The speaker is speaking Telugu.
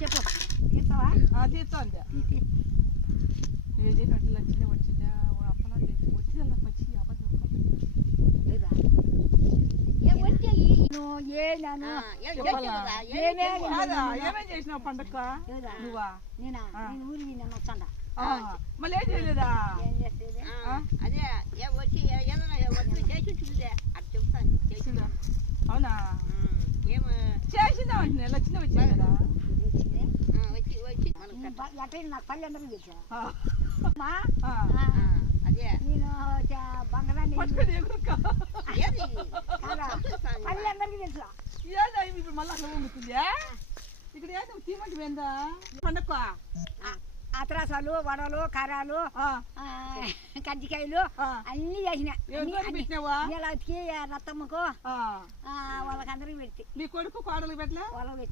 చెప్పు తీస్తావా? తీస్తాను నువ్వు చేసినట్లు వచ్చిందే వచ్చిందా అప్పనాలు వచ్చిందా పచ్చి అబద్ధం ఏమేం చేసినావు పండగ నువ్వా? నేనా నేను ఊరికి నేను వచ్చాడా మళ్ళీ ఏం చేయలేదా? అదే వచ్చి చేసి అది చెప్తాను చేసిందా. అవునా ఏమో చేసిందా అంటే వచ్చిందా వచ్చింది కదా వచ్చి వచ్చి ఎట్లా నాకు పల్లె అందరూ తెలుసా అదే నేను బంగారాన్ని పట్టుకొని ఎగురుకా పల్లె అందరికీ తెలుసా? ఏదా ఇప్పుడు మళ్ళీ అట్లా ఉంటుంది ఇక్కడ ఏదో తీమంటి పోయిందా పండగ అత్రాసాలు వడలు కారాలు కజ్జికాయలు అన్ని చేసిన నీళ్ళకి రత్తమ్మకు వాళ్ళకి అందరికి పెడితే మీ కొడుకు కోడలు పెట్టలే వాళ్ళకి